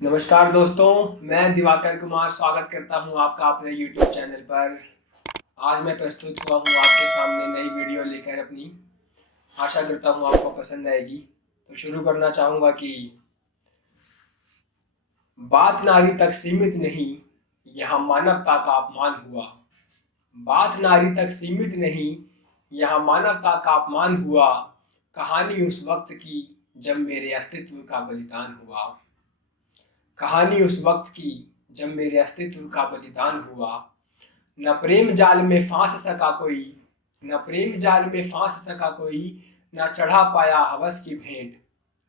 नमस्कार दोस्तों, मैं दिवाकर कुमार स्वागत करता हूं आपका अपने YouTube चैनल पर। आज मैं प्रस्तुत हुआ हूं आपके सामने नई वीडियो लेकर अपनी। आशा करता हूं आपको पसंद आएगी। तो शुरू करना चाहूँगा कि बात नारी तक सीमित नहीं, यहाँ मानवता का अपमान हुआ। बात नारी तक सीमित नहीं, यहाँ मानवता का अपमान हुआ। कहानी उस वक्त की जब मेरे अस्तित्व का बलिदान हुआ। कहानी उस वक्त की जब मेरे अस्तित्व का बलिदान हुआ। न प्रेम जाल में फांस सका कोई, न प्रेम जाल में फांस सका कोई, न चढ़ा पाया हवस की भेंट।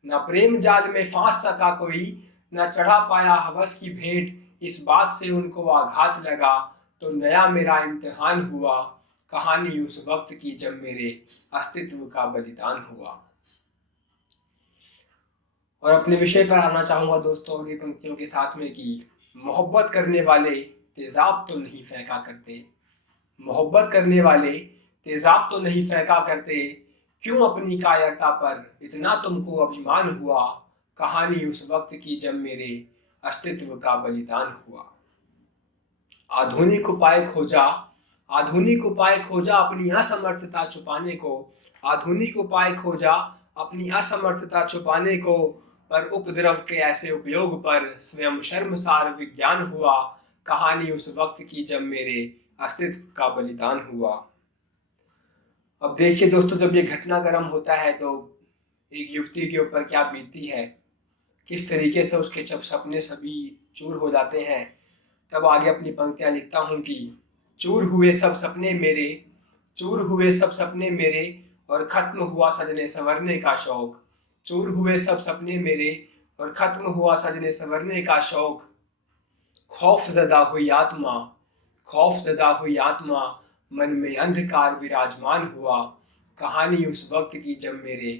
न प्रेम जाल में फांस सका कोई, न चढ़ा पाया हवस की भेंट। इस बात से उनको आघात लगा तो नया मेरा इम्तिहान हुआ। कहानी उस वक्त की जब मेरे अस्तित्व का बलिदान हुआ। और अपने विषय पर आना चाहूँगा दोस्तों अगली पंक्तियों के साथ में कि मोहब्बत करने वाले तेजाब तो नहीं फेंका करते। मोहब्बत करने वाले तेजाब तो नहीं फेंका करते। क्यों अपनी कायरता पर इतना तुमको अभिमान हुआ। कहानी उस वक्त की जब मेरे अस्तित्व का बलिदान हुआ। आधुनिक उपाय खोजा, आधुनिक उपाय खोजा अपनी असमर्थता छुपाने को। आधुनिक उपाय खोजा अपनी असमर्थता छुपाने को, पर उपद्रव के ऐसे उपयोग पर स्वयं शर्मसार विज्ञान हुआ। कहानी उस वक्त की जब मेरे अस्तित्व का बलिदान हुआ। अब देखिए दोस्तों, जब ये घटनाक्रम होता है तो एक युवती के ऊपर क्या बीतती है, किस तरीके से उसके जब सपने सभी चूर हो जाते हैं। तब आगे अपनी पंक्तियां लिखता हूँ कि चूर हुए सब सपने मेरे, चूर हुए सब सपने मेरे, और खत्म हुआ सजने संवरने का शौक। चूर हुए सब सपने मेरे और खत्म हुआ सजने संवरने का शौक। खौफ ज़दा हुई आत्मा, खौफ ज़दा हुई आत्मा, मन में अंधकार विराजमान हुआ। कहानी उस वक्त की जब मेरे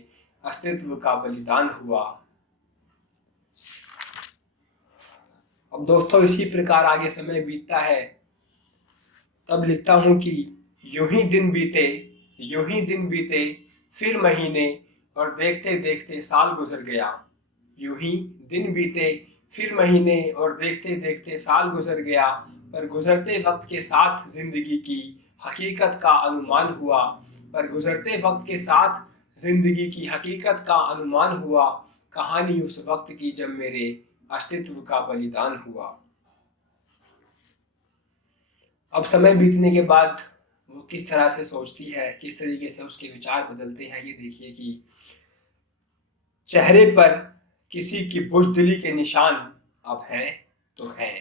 अस्तित्व का बलिदान हुआ। अब दोस्तों इसी प्रकार आगे समय बीतता है। तब लिखता हूँ कि यूं ही दिन बीते, यूं ही दिन बीते, फिर महीने, और देखते देखते साल गुजर गया। यूं ही दिन बीते, फिर महीने, और देखते देखते साल गुजर गया। पर गुजरते वक्त के साथ जिंदगी की हकीकत का अनुमान हुआ। पर गुजरते वक्त के साथ जिंदगी की हकीकत का अनुमान हुआ। कहानी उस वक्त की जब मेरे अस्तित्व का बलिदान हुआ। अब समय बीतने के बाद वो किस तरह से सोचती है, किस तरीके से उसके विचार बदलते हैं, ये देखिए कि चेहरे पर किसी की बुज़दिली के निशान अब हैं तो हैं।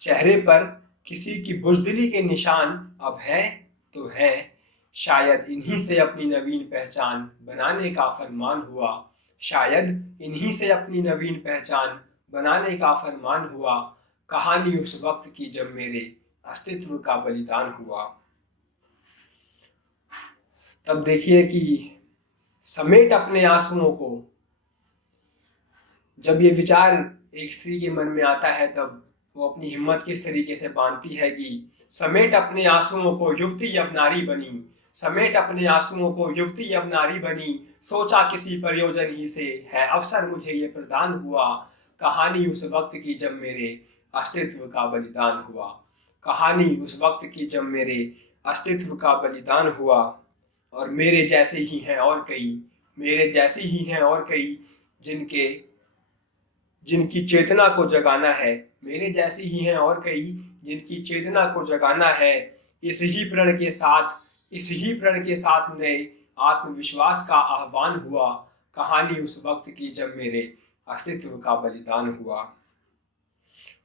चेहरे पर किसी की बुज़दिली के निशान अब हैं तो हैं। शायद इन्हीं से अपनी नवीन पहचान बनाने का फरमान हुआ। शायद इन्हीं से अपनी नवीन पहचान बनाने का फरमान हुआ। कहानी उस वक्त की जब मेरे अस्तित्व का बलिदान हुआ। तब देखिए कि समेट अपने आंसुओं को, जब ये विचार एक स्त्री के मन में आता है तब वो अपनी हिम्मत किस तरीके से बांधती है कि समेट अपने आंसुओं को युवती अब नारी बनी। समेट अपने आंसुओं को युवती अब नारी बनी। सोचा किसी प्रयोजन ही से है अवसर मुझे ये प्रदान हुआ। कहानी उस वक्त की जब मेरे अस्तित्व का बलिदान हुआ। कहानी उस वक्त की जब मेरे अस्तित्व का बलिदान हुआ। और मेरे जैसे ही हैं और कई, मेरे जैसे ही हैं और कई, जिनकी चेतना को जगाना है। मेरे जैसे ही हैं और कई, जिनकी चेतना को जगाना है। इस ही प्रण के साथ, इस ही प्रण के साथ नए आत्मविश्वास का आह्वान हुआ। कहानी उस वक्त की जब मेरे अस्तित्व का बलिदान हुआ।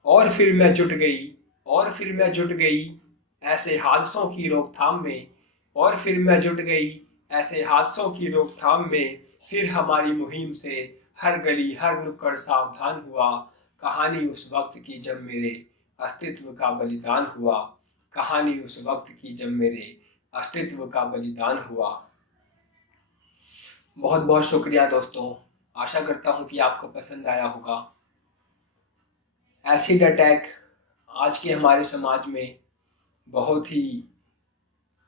और फिर मैं जुट गई, और फिर मैं जुट गई ऐसे हादसों की रोकथाम में। और फिर मैं जुट गई ऐसे हादसों की रोकथाम में। फिर हमारी मुहिम से हर गली हर नुक्कड़ सावधान हुआ। कहानी उस वक्त की जब मेरे अस्तित्व का बलिदान हुआ। कहानी उस वक्त की जब मेरे अस्तित्व का बलिदान हुआ। बहुत बहुत शुक्रिया दोस्तों। आशा करता हूँ कि आपको पसंद आया होगा। एसिड अटैक आज के हमारे समाज में बहुत ही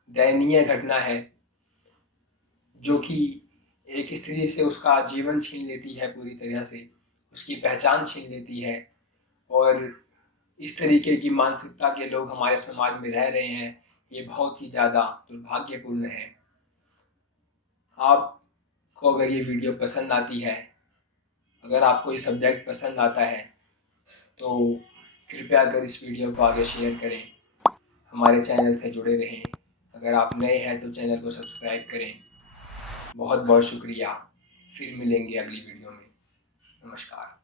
दयनीय घटना है, जो कि एक स्त्री से उसका जीवन छीन लेती है पूरी तरह से। उसकी पहचान छीन लेती है। और इस तरीके की मानसिकता के लोग हमारे समाज में रह रहे हैं, ये बहुत ही ज़्यादा दुर्भाग्यपूर्ण है। आपको अगर ये वीडियो पसंद आती है, अगर आपको ये सब्जेक्ट पसंद आता है, तो कृपया कर इस वीडियो को आगे शेयर करें, हमारे चैनल से जुड़े रहें। अगर आप नए हैं तो चैनल को सब्सक्राइब करें। बहुत बहुत शुक्रिया। फिर मिलेंगे अगली वीडियो में। नमस्कार।